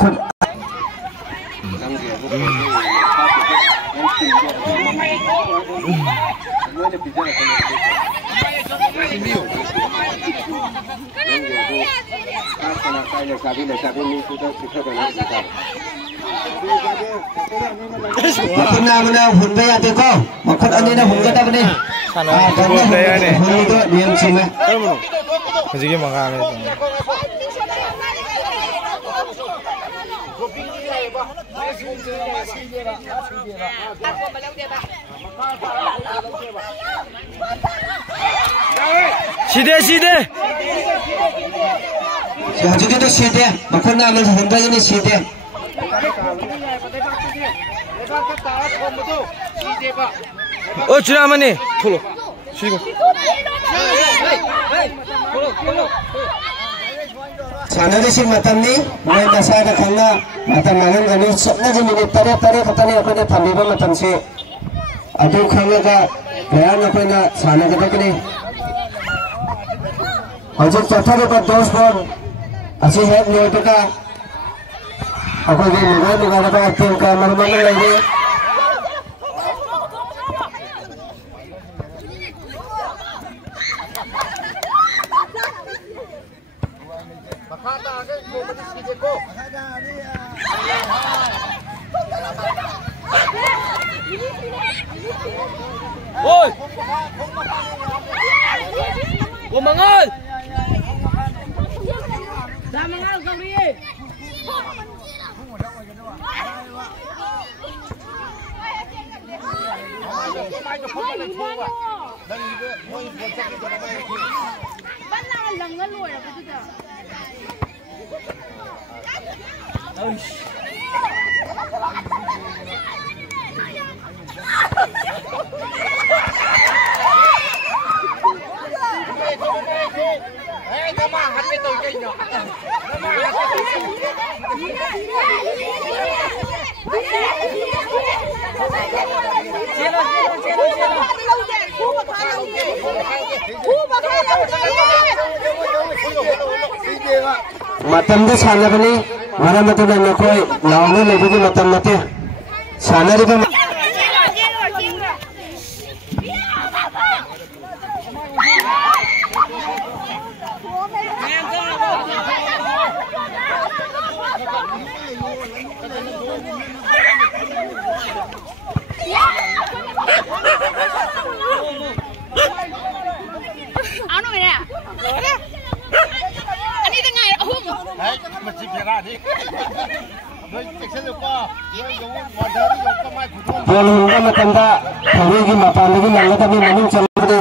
คุณคนนามันเอาหุ่นไปอาติโก้คนอันนี้นะหุ่นก็ได้ปะเนี่ยตอนนี้หุ่นก็เรียนชิมไหมMasih makan itu. Side. Ya juga tu side. Makan nama Honda ini side. Oh, cina mana ni? Tolong. Sini. Sanadi si matam ni, may nasa ka kang na matam mangan ganun. So na si minit tari katani ako na pamiba matam si. Ado kang ka kaya na ko na sana ka tak ni. Hajat chatari pa dos bon. Asi head ni ito ka. Ako di lugar na pa ating ka marumang lagi. Oi! Gua mangal! Dah mangal kau ni. Matam tu sana bani, mana matam nak koi lawan ni lebih matam mati. Sana ni pun. Ano ni? Ani tengah ahum. Hai, masih berada ni. Ceksan lupa. Yang modal yang kemai kudu. Kalau kita matam dah, hari ini mapan lagi nangga tapi maning cakap tu.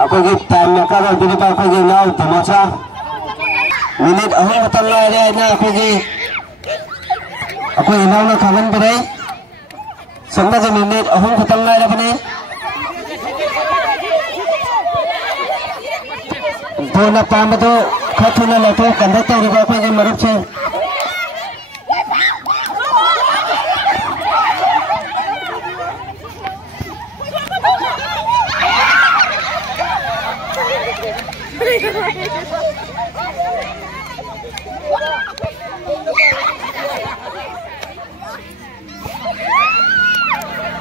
Aku kita nak jadi apa lagi nak termaca. Minit aku kata lagi na aku inau nak kawan berai. Sampai je minit aku kata lagi apa ni? Dona pam tu khatuna lato kandak tu riba aku je marup je.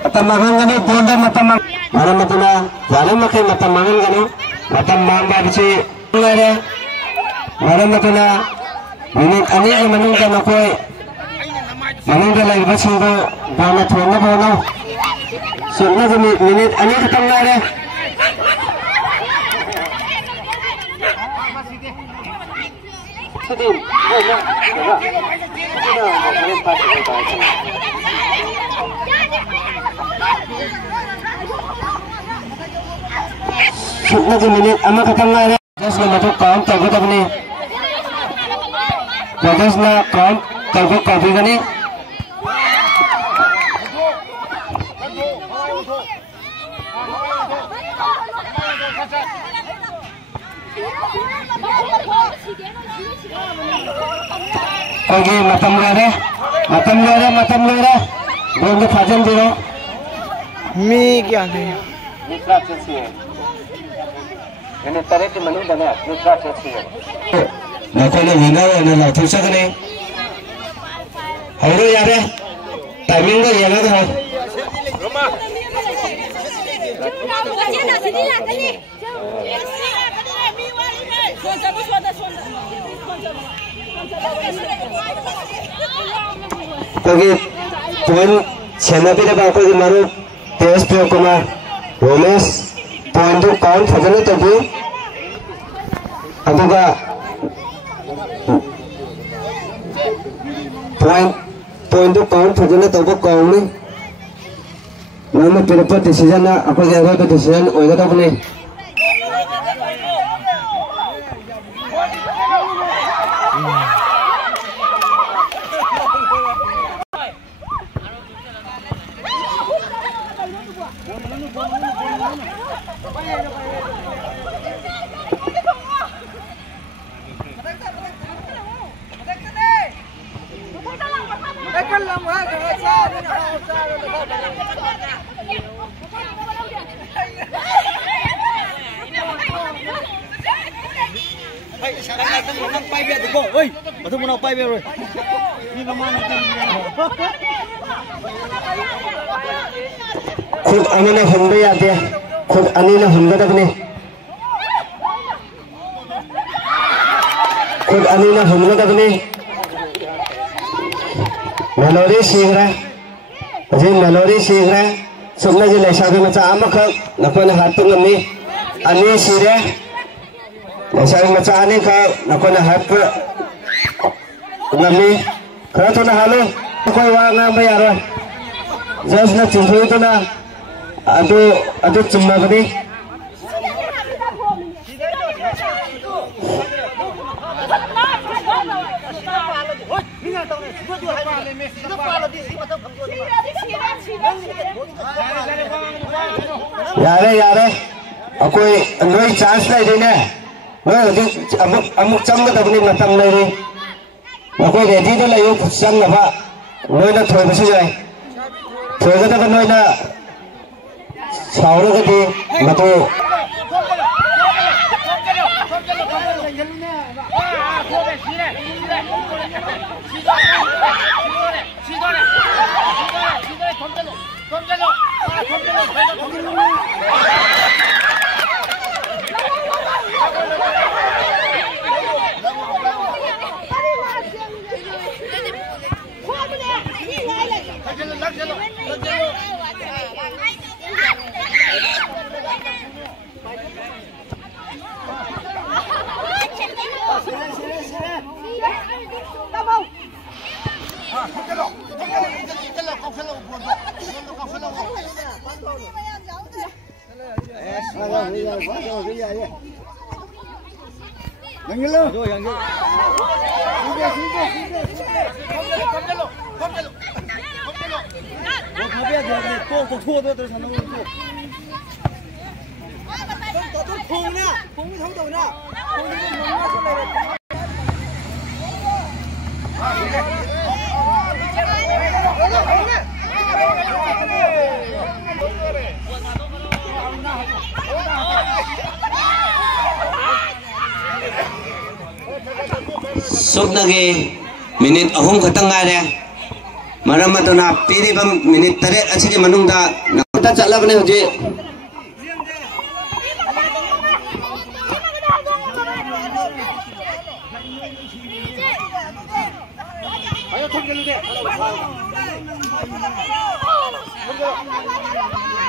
Matamangan gani bonda matamang mana matuna wala makai matamangan gani matamang babci ngare mana matuna minit ani ke manung kana koi manung ke lai basingo bana thona bono sunna gani minit ani khatam ngare sedih Sunna minit ama katang ngare just na matuk kaum tagot apne जजेसना count तब copy गनी कोई मतम लोरे बोल फाजन दिरो मी क्या है दूसरा चेसी है यानी तरह के मनु बना दूसरा चेसी है ना कोई विनर है ना लाथू सकने हेलो यार टाइमिंग का ये ना है रोमा कोई पॉइंट छेना पे दबा कोई मारो तेज पे कुमार रोमेश पॉइंट तो काउंट फजने तो भी अबुगा पॉइंट तो काउंट फजने तो वो काउंट नहीं नॉर्मल पेपर डिसीजन ना आपको क्या होगा डिसीजन होएगा तो अपने खुद अने हम भी आते हैं खुद अनी ने हम गद अपने खुद अनी ने हम गद अपने मेलोडी सीख रहा है जी मेलोडी सीख रहा है सुनने जी लेशा के मचा आम खक नकोने हाथ पे गमी अनी सीरे लेशा के मचा आने का नकोने हाथ पे गमी खरा तो ना हालो कोई वांगा भाई यार जस्ट ना चिंतु तो ना अदु चुम्मा बनी यारे कोई नोई चांस नहीं देने नोई अमुक चंग तबनी मतंग नहीं रे कोई रेडी तो ले चंग नफा नोई ना थोड़ी बस जाए थोड़ी का तो नोई ना साउरो का दी मतलब सुबनगे मिनिट अहुम खतंग आरे मरम मदुना पीरिबम मिनिट तरे अच्छी मनुंगदा नता चलबने होजे आयो थम गेलु दे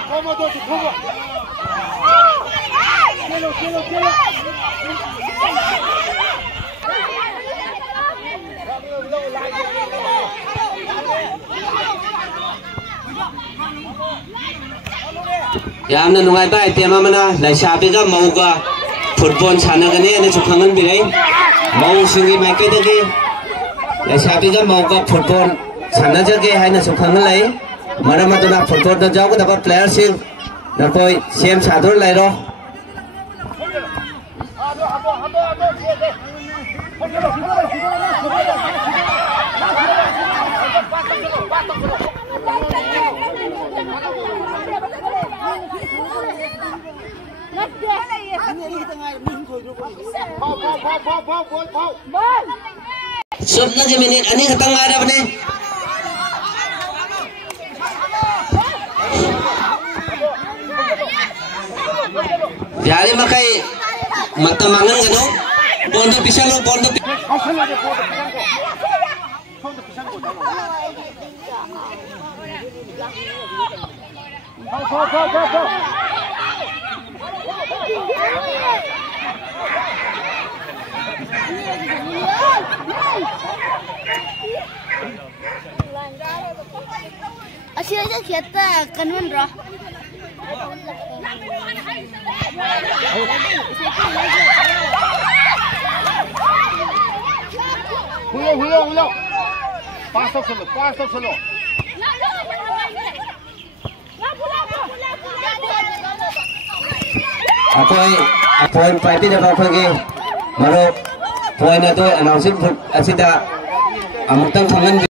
कोमो तो कोमो चलो यामना नुंगाई बाय तेमा मना लाइसाबिगा मौगा फुटबॉल सानगने ने सुखंगन बिरै मौ सिंगी माइके दगे Lesabiga mauga football sanajage haina sukhangal lai maramatuna football da jawgdaba player sing nakoi sem sador lairo Subna je minit ani khatang ada bne Jari makai mata mangan gano bondo pisang bondo Asyik aja kita kanun roh. Hulo. Pasok solo. Apoy party na pa pagi maro point na to announcing asida amutang khangan